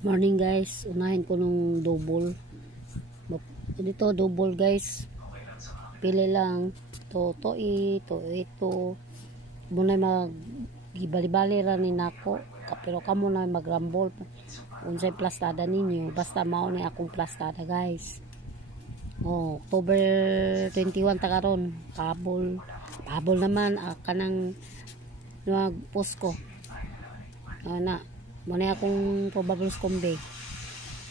Morning guys, unahin ko nung double. Dito double guys. Pili lang to ito. Muna mag gibali-bali ra ni nako. Pero kamo na magrambol. Unsay plastada ninyo, basta mao ni akong plastada guys. October 21 ta karon. Pabol naman kanang nag-post ko. Muna akong probable combe.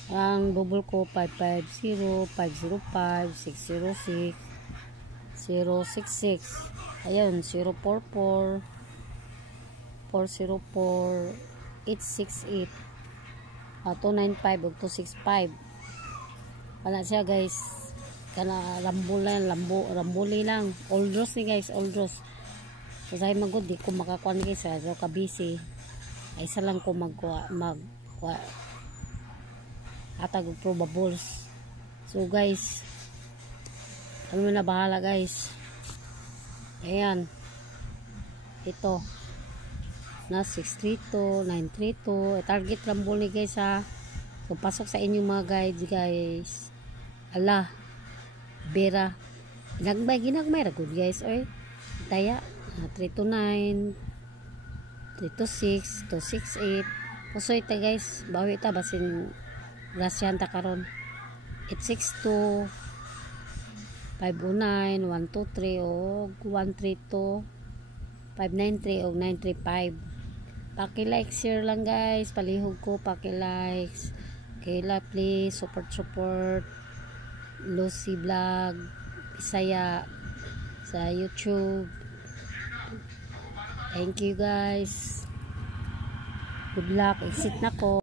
Ang double ko 550, 505, 606, 066. Ayun, 044, 404, 868, 295 ug 265. Kana siya guys. Kana rambuli lang. Oldros ni guys, oldros. So say magud di ko makakuan guys, so ka busy. Ay isa lang ko atag og probables. So guys, ano na bahala guys. Ayan. Ito. Na 632, 932. Target rambol ni guys ha. So pasok sa inyong mga guys. Ala. Bera. Ginagmay ra gud guys oy. Taya 329, 326, 268. Pusoy ta guys. Bawi ta basin grasyan ta karon. 862, 509, 123 o 132, 593 o 935. Paki-like, share lang guys. Palihog ko, paki-likes. Kayla please, support. Lucy Vlog, Bisaya sa YouTube. Thank you guys. Good luck. Exit na ko.